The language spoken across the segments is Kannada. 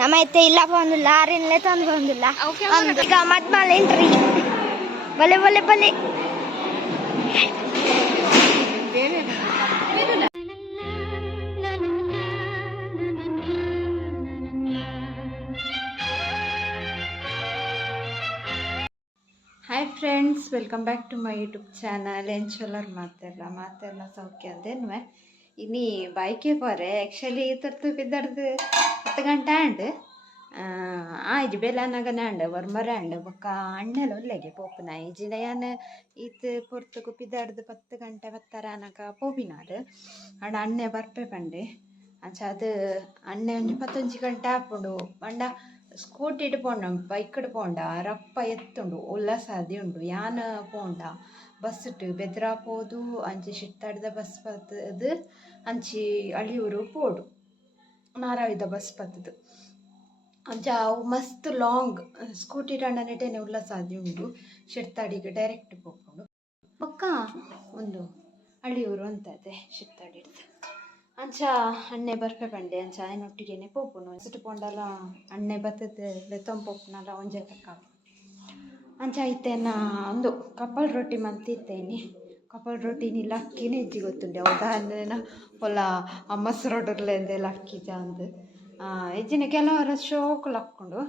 ನಮ್ಮೈತೆ ಇಲ್ಲ ಬಂದಿಲ್ಲ ಆರಿನಲ್ಲೇ ತಂದು ಬಂದಿಲ್ಲ ಈಗ ಮತ್ ಮಲೇನ್ರಿ ಬಲೆ ಬಲೆ ಬಲೆ hi friends, welcome back to my YouTube channel. ಎಂಚೊಲ್ಲರ್ ಮಾತೆಲ್ಲ ಸೌಖ್ಯ ಅಂದೇನು ಇನಿ ಬೈಕೆ ಪೋರೆ ಆ್ಯಕ್ಚುಲಿ ತರ್ತು ಬಿದ್ದಡ್ದು 10 ಗಂಟೆ ಆಂಡ್ ಆಯ್ತು ಬೇಲನಗನ ಆಂಡ್ ವರ್ಮರ ಆಂಡ್ ಬೊಕ್ಕ ಅಣ್ಣೆಲ್ಲ ಒಳ್ಳೆಗೆ ಪೋಪುನ ಈಜಿನ ಯಾನು ಈತ್ ಪೊರ್ತುಕು ಪಿದ್ದಾಡ್ದು 10 ಗಂಟೆ 10 ಅನಕ ಪೋಪಿನಾರು ಆಂಡ ಅಣ್ಣೆ ಬರ್ಪೆ ಪಂಡೆ ಅಂಚ ಅದು ಅಣ್ಣೆ ಒಂಜಿ 11 ಗಂಟೆ ಆಪುಂಡು ಪಂಡ ಸ್ಕೂಟಿ ಪೋಂಡ ಬೈಕ್ ಪೋಂಡ ರಪ್ಪ ಎತ್ತುಂಡು ಉಲ್ಲಾಸಾದಿ ಉಂಡು ಯಾನ ಪೋಂಡ ಬಸ್ ಬೆದ್ರಾ ಪೋದು ಅಂಚಿ ಶಿಟ್ಟಾಡಿದ ಬಸ್ ಪತ್ತದು ಅಂಚಿ ಅಳಿಯೂರು ಪೋಡು ನಾರಾವಿದ ಬಸ್ ಪತ್ತದು ಅಂಚ ಅವು ಮಸ್ತ್ ಲಾಂಗ್ ಸ್ಕೂಟಿ ರಂಡ ನೆಟೇನೆ ಉಲ್ಲಾಸಾದಿ ಉಂಡು ಶಿಟ್ಟಾಡಿಗೆ ಡೈರೆಕ್ಟ್ ಪೋಪುಂಡು ಬೊಕ್ಕ ಒಂದು ಅಳಿಯೂರು ಅಂತದೆ ಶಿಟ್ಟಾಡಿಡ್ದು ಅಂಚ ಅಣ್ಣೆ ಬರ್ಪೆ ಪಂಡೆ ಅಂಚ ಆಯ್ನೊಟ್ಟಿಗೆನೆ ಪೋಪುನು ಸುಟ್ಟು ಪೋಂಡಲ ಅಣ್ಣೆ ಬತ್ತದ ತೊಂಪೊಪ್ಪುನಲ್ಲ ಒಂಜೆ ತಕ್ಕ ಅಂಚ ಐತೆನ ಒಂದು ಕಪಲ್ ರೊಟ್ಟಿ ಮಂತಿತ್ತೇನೆ ಕಪಲ್ ರೊಟ್ಟಿ ನೀ ಲಕ್ಕಿನೇ ಇಜ್ಜಿ ಗೊತ್ತುಂಡೆ ಉದಾಹರಣೆನ ಹೊಲ ಮೊಸರೊಡರ್ಲೆಂದೆ ಲಕ್ಕಿ ಜಾಂದು ಹೆಜ್ಜಿನ ಕೆಲವರ ಶೋಕು ಲಕ್ಕೊಂಡು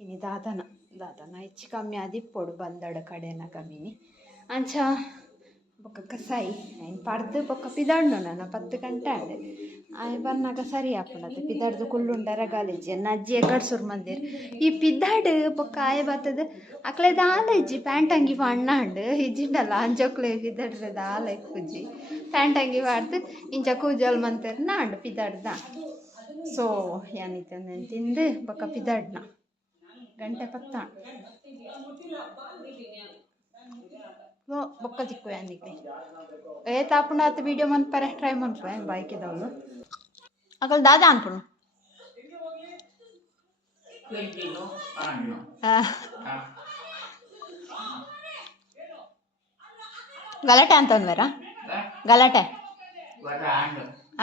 ಇನಿ ದಾದನ ಹೆಚ್ಚು ಕಮ್ಮಿ ಆದಿಪ್ಪೋಡು ಬಂದಡ ಕಡೆನ ಕಮ್ಮಿನಿ ಅಂಚ ಬೊಕ್ಕ ಕಸಾಯಿ ಆಯ್ನು ಪಡ್ದು ಬೊಕ್ಕ ಪಿದಾಡ್ನು ನಾನು 10 ಗಂಟೆ ಆಂಡೆ ಆಯ್ ಬನ್ನಾಗ ಸರಿ ಆಪುಂಡದು ಪಿದಾಡ್ದು ಕುಲ್ಲುಂಡರ ಗಾಲೇಜಿ ಎನ್ನ ಅಜ್ಜಿ ಎಗಡ್ಸೂರು ಮಂದಿರ್ ಈ ಪಿದ್ದಾಡು ಬೊಕ್ಕ ಆಯ್ ಬತ್ತದ ಅಕ್ಲೆದ ಆಲ ಇಜ್ಜಿ ಪ್ಯಾಂಟ್ ಅಂಗಿ ಅಣ್ಣ ಅಂಡು ಇಜ್ಜಿಂಡಲ್ಲ ಅಂಜೋಕ್ಲೆ ಪಿದ್ದಾಡ್ರದ ಆಲ ಇಪ್ಪುಜ್ಜಿ ಪ್ಯಾಂಟ್ ಅಂಗಿ ಪಾಡ್ದು ಇಂಚ ಕೂಜಲ್ ಮಂತೇರ್ ನಾಂಡು ಪಿದಾಡ್ದ ಸೊ ಯಾನಿತ್ತಂದು ತಿಂದು ಬೊಕ್ಕ ಪಿದಾಡ್ನ ಗಂಟೆ 10 ಬೊಕ್ಕ ಚಿಕ್ಕು ಯಾನಿಗೆ ತಾಪುಂಡ ಆತ ವಿಡಿಯೋ ಮನ್ಪರೆ ಟ್ರೈ ಮನ್ಪೆ ಬೈಕಿದವಳು ಅಕಲ್ ದಾದಾ ಅನ್ಪುಣು ಗಲಾಟೆ ಅಂತಂದ್ವೇರ ಗಲಾಟೆ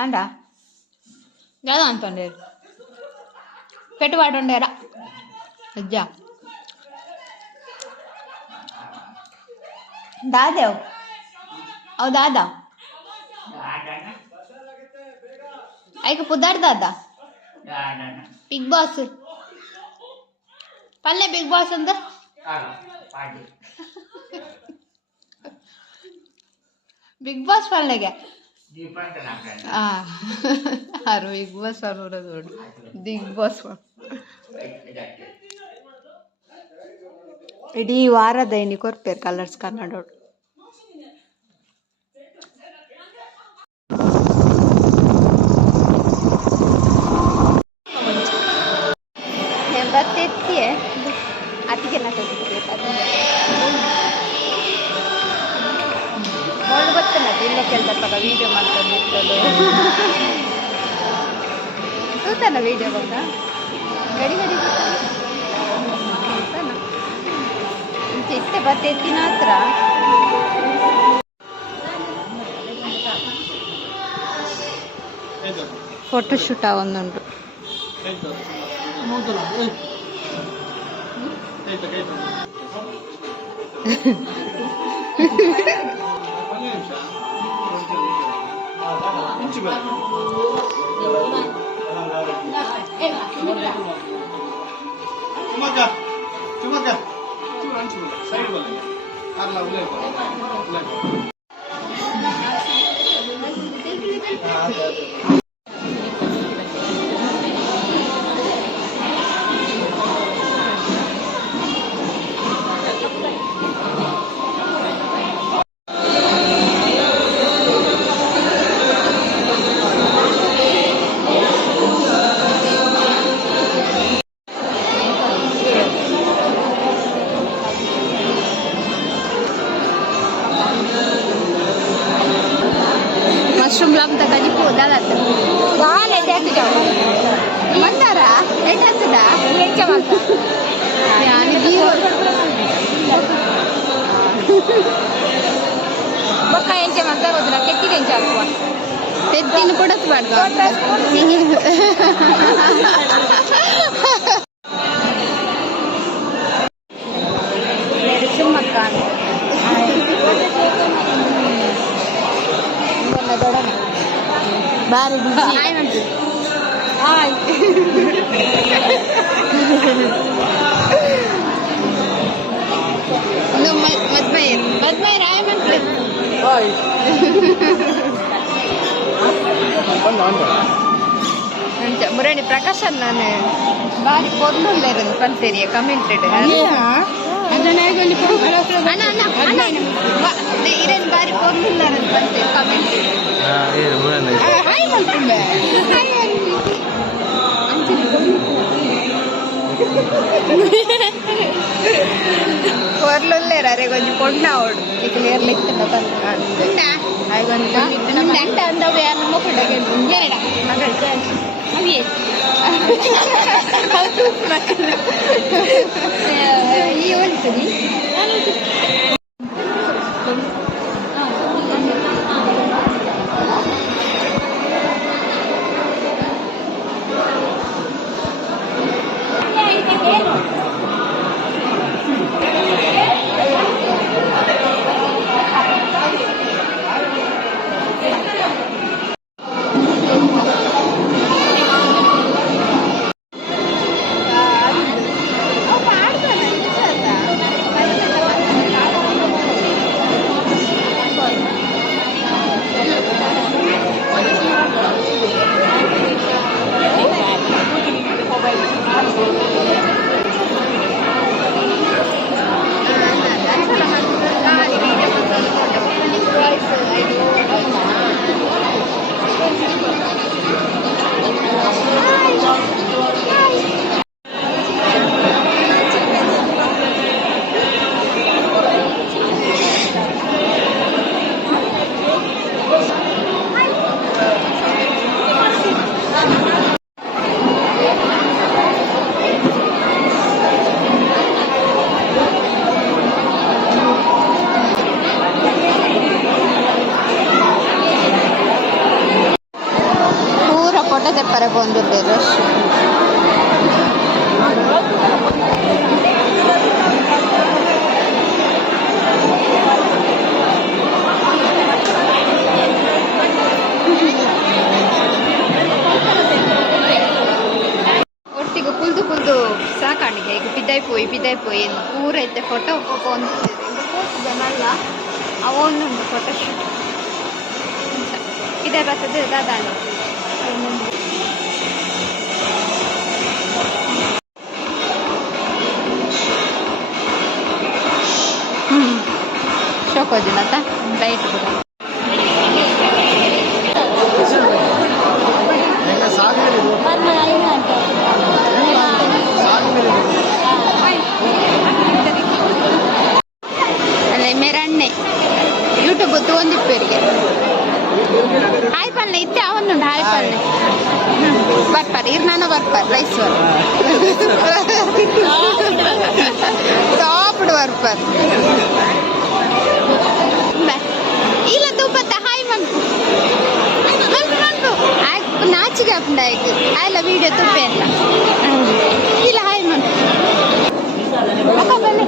ಆಂಡ ಯಾವ್ದು ಅಂತಂಡೇರು ಪೆಟ್ಟು ಪಾಡೊಂಡೇರ ಅಜ್ಜ ದಾದೇವ್ ಅವ್ ದಾದಾ ಐಕ ಪುದ್ದಾಡ್ ದಾದಾ ಬಿಗ್ ಬಾಸ್ ಪಲ್ಲೆ ಬಿಗ್ ಬಾಸ್ ಅಂದ ಬಿಗ್ ಬಾಸ್ ಪಲ್ಲೆಗೆ ಅರು ಬಿಗ್ ಬಾಸ್ ಬರೋದು ಬಿಗ್ ಬಾಸ್ ಇಡೀ ವಾರದ ಏನಿ ಕೊರ್ಪೇರು ಕಲರ್ಸ್ ಕನ್ನಡ ಬತ್ತೆತ್ತಿಯೇ ಅತಿಗೆಲ್ಲ ಮೊಳ್ಳು ಗೊತ್ತಲ್ಲ ಇಲ್ಲ ಕೆಲಸ ವೀಡಿಯೋ ಮಾಡ್ಕೊಂಡಿರ್ತಲು ತೂತನ ವೀಡಿಯೋ ಬಂದ ಗಡಿ ಗಡಿ ತೂತನ ಇತ್ತೆ ಬತ್ತೆತ್ತಿನ ಹತ್ರ ಫೋಟೋಶೂಟ್ ಒಂದುಂಟು मशरूम लाभ तक जी पोदा जाता वहाँ ले जाते जाओ मंदारा ले जाते दा ले जाओ यानी बीरो बक्का इंचे मंदारा उधर कितनी इंचे आपको तेतीन पड़त पड़ता ಹಾಯ್ ಮಾಡ್ತೀವಿ ಒಂದು ಮದ್ಮೈರ್ ಹಾಯ್ ಮಾಡ್ತೀವಿ ಮುರಣಿ ಪ್ರಕಾಶ್ ನಾನು ಬಾರಿ ಪೊರ್ಲುಳ್ಳೇರನ್ನು ಪಂತೇರಿಯ ಕಮೆಂಟೆಡ್ ಇರೇನು ಬಾರಿ ಪೊರ್ಲುಳ್ಳಾರನ್ನು ಪಂತೇರಿ ಕಮೆಂಟೆಡ್ పొరలులేరే కొంచెం పొడినావాడు ఇక లేర్లు ఎత్తున్నా అంటే అంత వేరమ్మ ఈ ఉంటుంది ತೆಪ್ಪರೆ ಬಂದಿದ್ದೆ ರಶ್ ಒಟ್ಟಿಗೆ ಕುಲ್ದು ಸಾಕಾಣಿಗೆ ಈಗ ಬಿದ್ದಾಯ್ಪೋಯಿ ಪೂರೈತೆ ಫೋಟೋ ಬಂದಿದೆ ಜನಲ್ಲ ಅವನೊಂದು ಫೋಟೋ ಶೂಟ್ ಇದೇ ಬರ್ತದೆ ದಾದಾನ ಶೋಕೋದಿನತ್ತ ಲೈಟ್ ಕೂಡ ಅಲ್ಲೇ ಮೇರಣ್ಣೆ ಯೂಟ್ಯೂಬ್ ತಗೊಂಡಿಪ್ಪೇರಿಗೆ ಹಾಯ್ ಪಲ್ಲೆ ಇತ್ತೆ ಅವನುಂಡು ಹಾಯ್ ಪಲ್ಲೆ ಬರ್ಪಾರೆ ಇರ್ನಾನ ಬರ್ಪಾರೆ ರೈಸ್ವರ್ ಸಾಪಿಡು ಬರ್ಪಾರೆ ಇಲ್ಲ ತೂಪತ್ತ ಹಾಯ್ ಮನ್ಪು ನಾಚಿಗೆ ಹಾಪುಂಡಾಯ್ತು ಆಯ್ಲ ವೀಡಿಯೋ ತುಪ್ಪೆ ಅಂತ ಇಲ್ಲ ಹಾಯ್ ಮನ್ಪು ಅಕ್ಕ ಬನ್ನಿ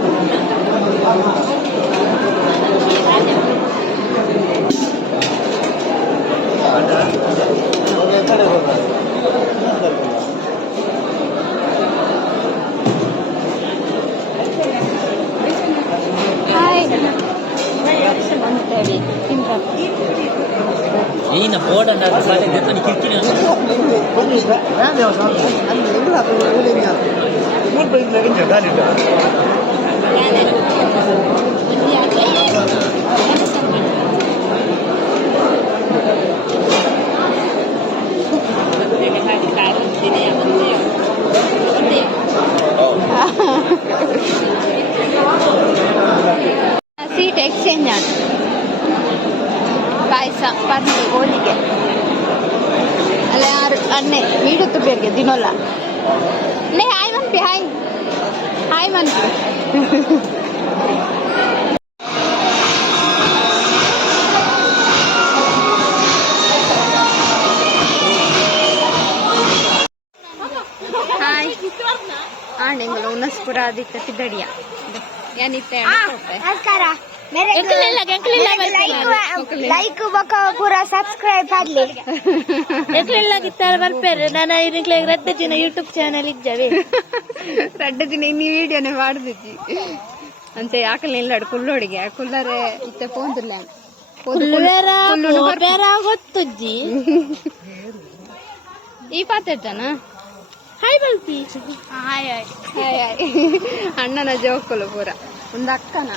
ಏನ ಬೋರ್ಡ್ ಅಂಡ ಸಾಲೆ ನೆತ್ತನಿ ಕಿಕ್ಕಿನ ಸೀಟ್ ಎಕ್ಸ್ಚೇಂಜ್ ಆಟ ಪಾಯಸ ಪರ್ದು ಹೋಳಿಗೆ ಅಲ್ಲ ಯಾರು ಅನ್ನೆ ಮೀಡುತ್ತು ಬೇರ್ಗೆ ದಿನೋಲ್ಲ ಲೇ ಹಾಯ್ ಮನ್ಪಿ ಹಾಯ್ ಮನ್ಪಿ ಹಾಯ್ ಆಣೆಂಗಳು ಉನ್ನಸ್ಪುರ ಆದಿತ್ಯ ಸಿದ್ದಡಿಯ ಏನಿತ್ತೆ ನಮಸ್ಕಾರ ಲೈಕ್ ಬೊಕ್ಕ ಪೂರ ಸಬ್ಸ್ಕ್ರೈಬ್ ಆಗ್ಲಿ ಬರ್ಪೇರು ನಾನು ರಡ್ಡ ದಿನ ಯೂಟ್ಯೂಬ್ ಚಾನಲ್ ಇದ್ದಾವೆ ರಡ್ಡ ದಿನ ಇನ್ನು ವಿಡಿಯೋನೇ ಮಾಡ್ದಿದ್ದಿ ಅಂಚೆ ಆಕಲಿಲ್ಲ ಕುಲ್ಲೋಡಿಗೆ ಕುಲ್ಲರೆ ಇತ್ತೆ ಪೋಂದಿಲ್ಲ ಗೊತ್ತುಜ್ಜಿ ಈ ಪಾತೆಟ್ಟನ ಹಾಯ್ ಬಲ್ಪಿ ಹಾಯ್ ಅಣ್ಣನ ಜೋಕುಲು ಪೂರ ಒಂದು ಅಕ್ಕನ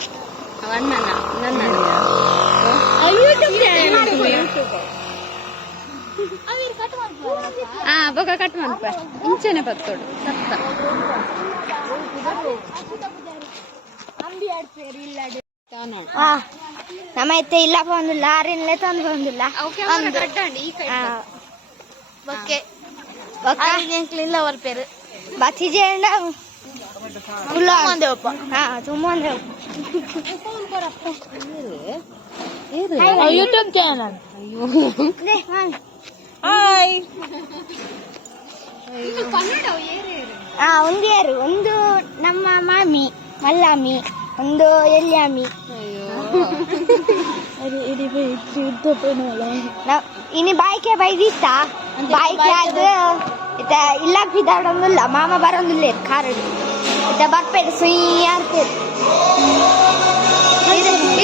ಅವ ಅಣ್ಣನ ನನ್ನ ಬೊಕ ಕಟ್ ಮಾಡ್ಪ ಇಂಚೆನೆ ಬತ್ತೋಡು ಸತ್ತ ನಮ್ಮ ಎತ್ತೆ ಇಲ್ಲ ಬಂದಿಲ್ಲ ಆರಿನಲ್ಲೇ ತಂದು ಬಂದಿಲ್ಲ ಇಲ್ಲ ಬರ್ಪೇರು ಬಚ್ಚಿಜೆ ತುಂಬ ಯೂಟ್ಯೂಬ್ ಚಾನಲ್ ಒಂದೇರು ಒಂದು ನಮ್ಮ ಮಾಮಿ ಮಲ್ಲಾಮಿ ಒಂದು ಎಲ್ಯಾಮಿ ಇನ್ನು ಬಾಯ್ಕೆ ಬೈದಿತ್ತ ಬಾಯ್ಕೆ ಅದು ಇಲ್ಲ ಬಿದ್ದಾಡೊಂದಿಲ್ಲ ಮಾಮ ಬರೋದಿಲ್ಲ ಕಾರಡಿ ಬರ್ಪೇರು ಸುಯ್ಯ ಆಗ್ತೇವೆ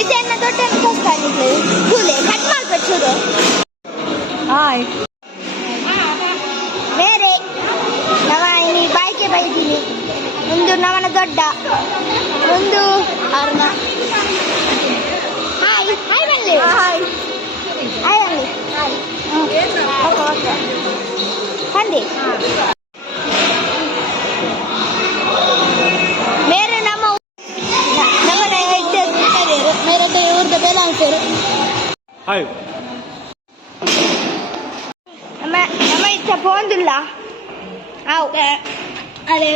ಇದನ್ನ ದೊಡ್ಡ ಕೂಲೆ ಕಟ್ ಮಾಡ್ಬೇಕು ಚೂರು ಬೇರೆ ನವ ಇನ್ನು ಬಾಯ್ಕೆ ಬೈದೀನಿ ಒಂದು ನವನ ದೊಡ್ಡ ಒಂದು ಅರ್ಣ ಹಾಯ್ ಹಾಯ್ ಬನ್ನಿ ಹಾಯ್ ಹಾಯ್ ಬನ್ನಿ ಬಂದಿ ಬೇರೆ ನಮ್ಮನ ಮೇರೆ ಊರ್ದ ಬೇಲಾಂಸರು ನಮ್ಮ ಇಷ್ಟ ಪೋಂದಿಲ್ಲ ಅದೇ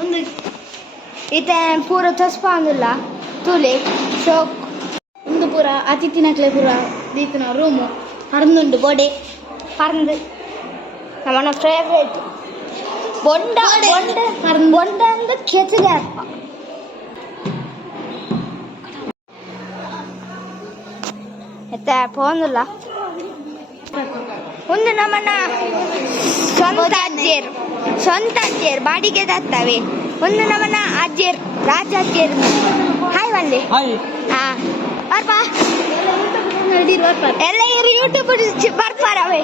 ಒಂದು ಈತ ಪೂರ ತಸ್ಪ ಅಂದಿಲ್ಲ ತೂಲೆ ಶೋಕ್ ಒಂದು ಪೂರ ಅತಿಥಿನಕ್ಲೆ ಪೂರ ದೀತನ ರೂಮು ಹರ್ನುಂಡು ಬೋಡೆ ಹರ್ದು ನಮ್ಮನ ಫೇವ್ರೇಟ್ ಬೊಂಡ ಬೊಂಡ ಅಂದ್ರೆ ಕೆಚಗೆ ಅಪ್ಪ ಎತ್ತ ಪೋಂದಿಲ್ಲ ಒಂದು ನಮ್ಮನ್ನ ಸ್ವಂತ ಅಜ್ಜಿಯರು ಬಾಡಿಗೆ ತತ್ತವೆ ಒಂದು ನಮ್ಮನ್ನ ಅಜ್ಜಿಯರು ರಾಜ ಅಜ್ಜಿಯರು ಹಾಯ್ ಬಂದೆ ಹಾ ಬರ್ಪಾ ಎಲ್ಲ ಯೂಟ್ಯೂಬ್ ಬರ್ಪಾರವೆ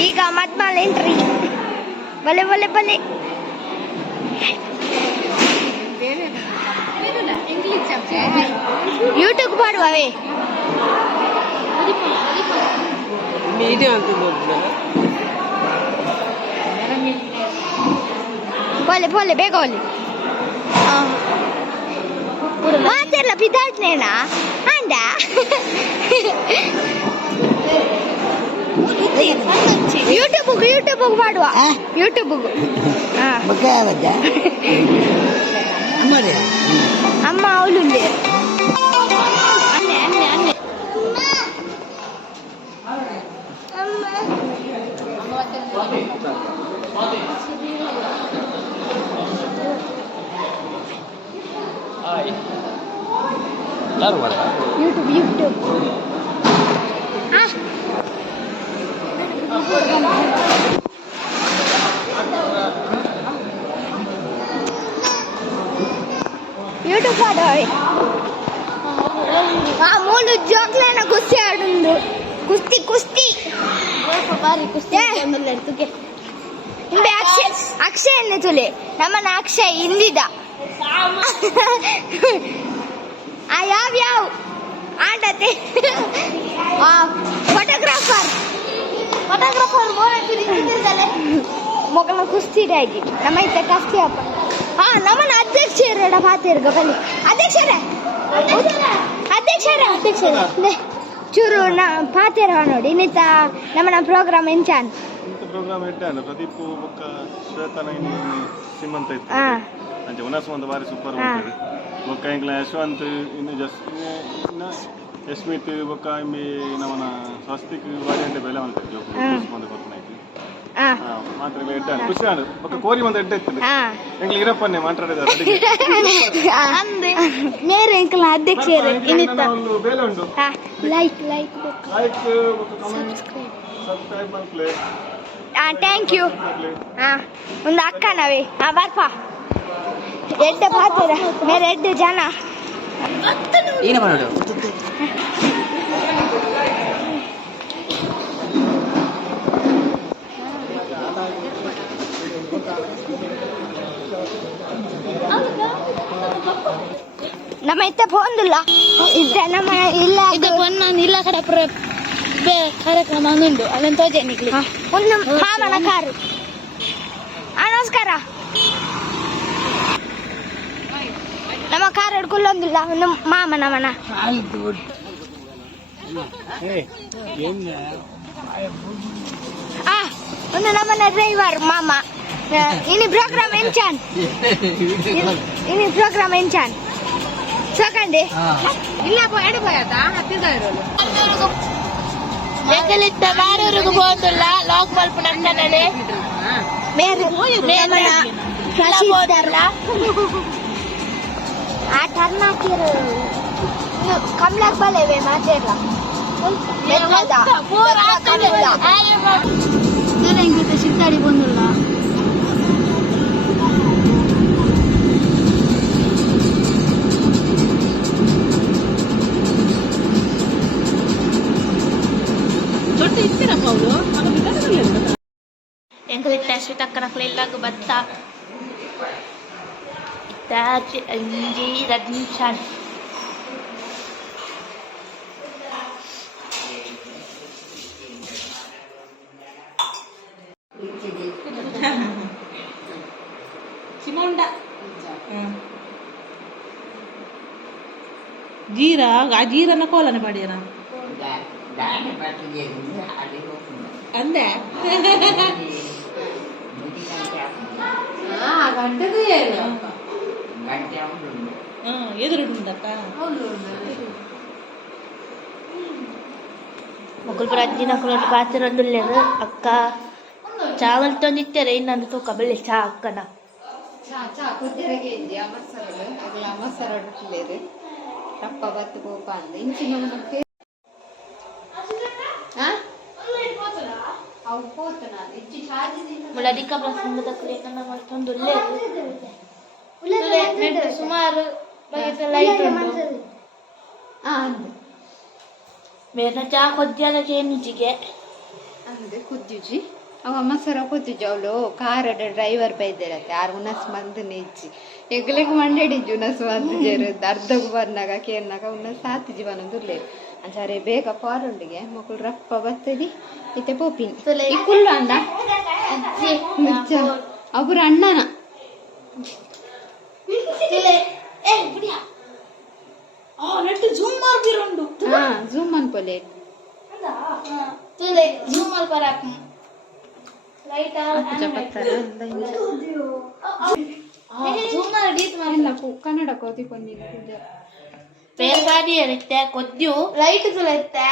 ಈಗ ಮದ್ಮಾಲ್ ಎಂಟ್ರಿ ಬಲೆ ಬಲೆ ಬಲೆ ಯೂಟ್ಯೂಬ್ ಮಾಡುವವೇ ಪೊಲೆ ಪೊಲೆ ಬೇಗ ಒಲಿ ಮಾತೆಲ್ಲ ಬಿದ್ದಾಡ್ನೇನಾ ಅಂಡ ಯೂಟ್ಯೂಬ್ ಮಾಡುವ ಯೂಟ್ಯೂಬ್ ಅಮ್ಮ ಅವಳು ಯೂಟ್ಯೂಬ್ ಯೂಟ್ಯೂಬ್ ಆಡವೆ ಮೂಲು ಜೋಕ್ಲೇನ ಕುಸ್ತಿ ಆಡುಂದು ಕುಸ್ತಿ ಬಾರಿ ಕುಸ್ತಿ ನಿಂಬೆ ಅಕ್ಷಯ್ ಎನ್ನೆ ತುಲೆ ನಮ್ಮನ್ನ ಅಕ್ಷಯ್ ಹಿಂದಿದ ಯಾವ ಆಡತೆ ಫೋಟೋಗ್ರಾಫರ್ ಮೊಗಲ ಕುಸ್ತಿರಾಗಿ ನಮ್ಮ ಇತ್ತ ಕಸ್ತಿ ಅಪ್ಪ ನಮ್ಮನ್ನ ಅಧ್ಯಕ್ಷರ ಪಾತಿರ್ಗ ಬನ್ನಿ ಅಧ್ಯಕ್ಷರ ಚೂರು ಪಾತಿರ ನೋಡಿ ಇನ್ನಿತ ನಮ್ಮನ ಪ್ರೋಗ್ರಾಮ್ ಎಂಚಾನ್ ಪ್ರೋಗ್ರಾಮ್ ಇಟ್ಟಾನ ಪ್ರದೀಪ್ ಬೊಕ್ಕ ಶ್ವೇತನ ಸಿಮಂತ ಇತ್ತು ಅಂಚೆ ಉನಸುಮಂತ ಬಾರಿ ಸೂಪರ್ ಮಾಡ್ತಾರೆ ಬೊಕ್ಕ ಇಂಗ್ಲ ಯಶವಂತ್ ಇನ್ನು ಯಶ್ಮಿತ್ ಬೊಕ್ಕ ಇಮ್ಮಿ ನಮ್ಮನ ಸ್ವಸ್ತಿಕ್ ಬಾರಿ ಅಂತ ಬೆಲೆ ಮಾಡ್ತಾರೆ ಜೋಕು ಕೊತ್ತನಾಯ್ತು ಮಾತ್ರ ಇಟ್ಟಾನು ಖುಷಿ ಆಡು ఒక కోరి మంది ఎడ్డ ఎత్తుంది ఎంగలు ఇరప్పన్నే మాట్లాడేదారు ಅಂದೆ ಮೇರೆ ಅಂಕಲ್ ಅಧ್ಯಕ್ಷರೇ ಇನ್ನಿತ್ತ ಬೇಲೆ ಉಂಟು ಲೈಕ್ ಲೈಕ್ ಲೈಕ್ ఒక కామెంట్ సబ్స్క్రైబ్ ಮಾಡ್ಲೇ ಥ್ಯಾಂಕ್ ಯು ಒಂದು ಅಕ್ಕನವೇ ಬರ್ಪ ಎಡ್ಡೆ ಬಾತರ ಮೇರೆ ಎಡ್ಡೆ ಜನ ಏನ ಮಾಡೋದು ನಮ್ಮ ಇತ್ತ ಪೋಂದಿಲ್ಲ ಇದ್ದ ನಮ್ಮ ಇಲ್ಲ ಇದು ನಾನು ಇಲ್ಲ ಕಡೆ ಕಾರ್ಯಕ್ರಮ ಉಂಟು ಅದನ್ನು ತೋಜೆ ನಿಕ್ಲಿ ಒಂದು ಮಾಮನ ಕಾರು ನಮಸ್ಕಾರ ನಮ್ಮ ಕಾರ್ ಹಿಡ್ಕೊಳ್ಳೊಂದಿಲ್ಲ ಒಂದು ಮಾಮನ ಮನ ಒಂದು ನಮ್ಮನ ಡ್ರೈವರ್ ಮಾಮ ini program encan ini program encan silakan deh ಇಲ್ಲ ಎಡಬೋಯದ ಹತ್ತಿದ ಇರೋದು ಲೆಕ್ಕಲಿದ್ದ ಮಾರೂರಿಗೆ ಹೋದಲ್ಲ ಲಾಕ್ ಬಲ್ಪ್ ನಮ್ಮನೆ ಬೇರೆ ಪ್ರಸಿದ್ಧರಲ್ಲ ಆ ಟರ್ನ್ ಹಾಕಿರು ಕಮಲಾಕ್ ಬಲೇವೆ ಮಾತಾಡಲ್ಲ ತೆಲಂಗಿತ ಸಿದ್ದಾಡಿ ಬಂದಿಲ್ಲ ಎಂಕಲಿಟ್ಟ ಶ್ರೀತಕ್ಕನಕ್ಲೆಲ್ಲಾಗ ಬತ್ತ ಇತ್ತಾಚೆ ಅಂಜಿ ರಜ್ನಿಶಾನ್ ಜೀರಾ ಆ ಜೀರನ್ನ ಕೋಲನ ಪಡೆಯನ ಅಂದೆ ಎದುರುಂಡಕ್ಕ ಮುಗುಲ್ಪುರ ಅಜ್ಜಿನ ಕುಲට ಪಾತ್ರೊಂದುಲ್ಲೆರು ಅಕ್ಕ ಚಾವಲ್ ತೊಂದಿತ್ತಾರೆ ಇನ್ನೊಂದು ತೂಕ ಬೆಳ್ಳಿ ಚಾ ಅಕ್ಕನ ಚಾ ಕುದ್ದೆರೆಗೆ ಇದ್ದೆ ಅಮಸರಡು ಅಗಲ ಅಮಸರಡು ಇಲ್ಲೇರು ರಪ್ಪ ಬತ್ತು ಗೋಪ ಅಂದ ಇಂಚಿನ ನಮಗೆ ಅವು ಹೋತು ನಾನು ಇಜ್ಜಿ ಚಾರ್ಜಿದಿಂದ ಮುಳಡಿಕ ಪ್ರಸಂಗದ ಕುರಿಯನ್ನ ಮಾಡ್ತೊಂದುಲ್ಲೆರು ಸುಮಾರು ಬಗೆತ ಲೈಟ್ ಉಂಟು ಬೇರೆ ಚಾ ಕೊಜ್ಜಾದ ಚೇನುಜಿಗೆ ಅಂದೆ ಕುದ್ದುಜಿ ಅವ ಮಸರ ಕುದ್ದುಜಿ ಅವಳು ಕಾರಡ ಡ್ರೈವರ್ ಬೈದಿರತ್ತೆ ಆರು ಉನಸ್ ಮಂದನೆ ಇಜ್ಜಿ ಎಗ್ಲೆಗ್ ಮಂಡೇಡಿಜ್ಜಿ ಉನಸ್ ಮಂದು ಜೇರುದು ಅರ್ಧಗು ಬಂದಾಗ ಕೇರ್ನಾಗ ಉನಸ್ ಸಾತು ಜೀವನದುಲ್ಲೇರು ಅಂಚಾರೆ ಬೇಗ ಪಾರುಂಡಿಗೆ ಮಕ್ಕಳು ರಪ್ಪ ಬತ್ತದಿ ಇತ್ತೆ ಪೋಪಿನಿ ಈ ಕುಲ್ಲು ಅಂದ ಅವ್ರ ಅಣ್ಣನ ಜೂಮ್ ಅನ್ಪೊಲೆ ಜೂಮ್ ಅಲ್ಲಿ ಬರಕ್ ಲೈಟ್ ಕನ್ನಡ ಕೋತಿ ಕೊಂದಿದ್ದೆ ಬೇಲ್ಗಾಡಿ ಇರುತ್ತೆ ಕೊದ್ದು ಲೈಟ್ ಇರುತ್ತೆ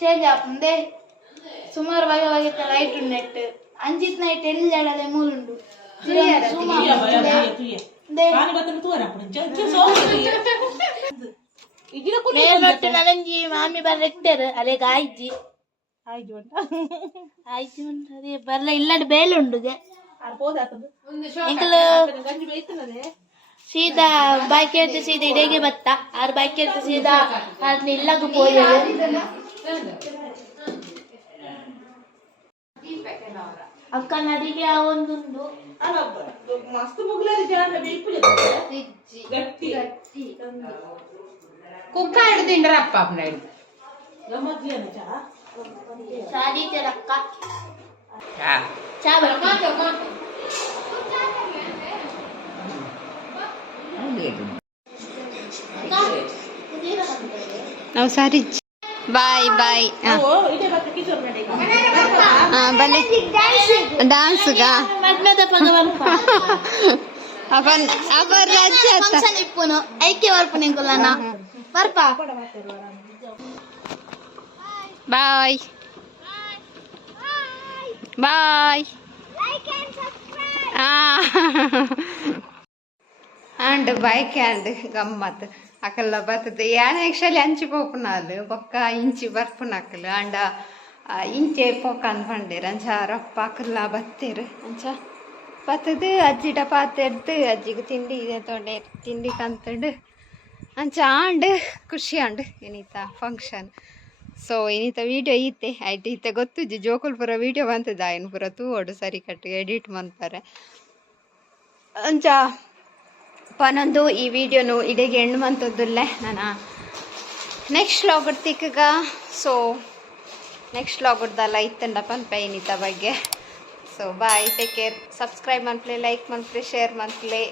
ಚೇಂಜ್ ಆಪುಂದೆ ಸುಮಾರು ಬಗೆ ಬಗೆತ ಲೈಟ್ ನೆಟ್ ಅಂಜಿತ್ ನೈಟ್ ಎಲ್ಲಿ ಜಾಡಲೆ ಮೂಲುಂಡು ನನಂಜಿ ಮಾಮಿ ಬರ್ರೆಟ್ಟರು ಅದೇ ಗಾಯ್ಜಿ ಆಯ್ಜಿ ಉಂಟು ಅದೇ ಬರ್ಲ ಇಲ್ಲಡ್ ಬೇಲುಂಡುಗೆ ಸೀದಾ ಬೈಕ್ ಹೇಳ್ತು ಸೀದಾ ಇಡೆಗೆ ಬತ್ತ ಆರು ಬೈಕ್ ಹೇಳ್ತು ಸೀದಾ ಅದ್ನ ಇಲ್ಲಗೂ ಪೋಯ ಅಕ್ಕ ನದಿಗೆ ಒಂದುಂಡು ಕುಕ್ಕ ಹಿಡ್ದಿಂಡ್ರಪ್ಪ ಸಾದೀತೆರಕ್ಕ ಚಾ ಬರ ನಾವು ಸಾರಿ ಬಾಯ್ ಬಾಯ್ ಬನ್ನಿ ಡ್ಯಾನ್ಸ್ಗಾ ಫಂಕ್ಷನ್ ಇಪ್ಪುನು ಐಕೆ ವರ್ಪು ನಿಂಕುಲನ ಬರ್ಪ bye bye and bike and ಗಮ್ಮತ್ ಅಕಲ್ಲ ಬರ್ತದೆ ಯಾನ್ ಆಕ್ಚುಲಿ ಅಂಚಿ ಪೋಪುನಾಲು ಬೊಕ್ಕ ಇಂಚಿ ಬರ್ಪುನಕಲು ಆಂಡ ಇಂಚೆ ಪೋಕನ್ ಪಂಡೇರು ಅಂಚ ರಪ್ಪ ಅಕಲ್ಲ ಬತ್ತೇರು ಅಂಚ ಬತ್ತದು ಅಜ್ಜಿಟ ಪಾತೆರ್ದು ಅಜ್ಜಿಗೆ ತಿಂಡಿ ಇದೆ ತೊಂಡೆ ತಿಂಡಿ ಕಂತಂಡು ಅಂಚ ಆಂಡ್ ಖುಷಿ ಆಂಡ್ ಏನಿತ್ತ ಫಂಕ್ಷನ್ ಸೊ ಏನಿತ್ತ ವೀಡಿಯೋ ಈತೆ ಐಟ್ ಈತೆ ಗೊತ್ತುಜ್ಜಿ ಜೋಕುಲ್ ಪೂರ ವೀಡಿಯೋ ಬಂತದ ಆಯ್ನು ಪೂರ ತೂವಡು ಸರಿ ಕಟ್ಟು ಎಡಿಟ್ ಮಾಡ್ತಾರೆ ಅಂಚ ಪನೊಂದು ಈ ವಿಡಿಯೋನು ಇಡೆಗೆ ಹೆಣ್ಣು ಮಂತದ್ದುಲ್ಲೆ ನಾನು ನೆಕ್ಸ್ಟ್ ವ್ಲಾಗ್ ತಿಕ್ಕಗ ಸೊ ನೆಕ್ಸ್ಟ್ ವ್ಲಾಗ್ ಉಡ್ದಲ್ಲ ಇತ್ತಂಡ ಪನ್ಪ ಏನಿತ್ತ ಬಗ್ಗೆ so bye take care subscribe ಮನ್ಪ್ಲೆ ಲೈಕ್ ಮನ್ಪ್ಲೆ ಶೇರ್ ಮನ್ಪ್ಲೆ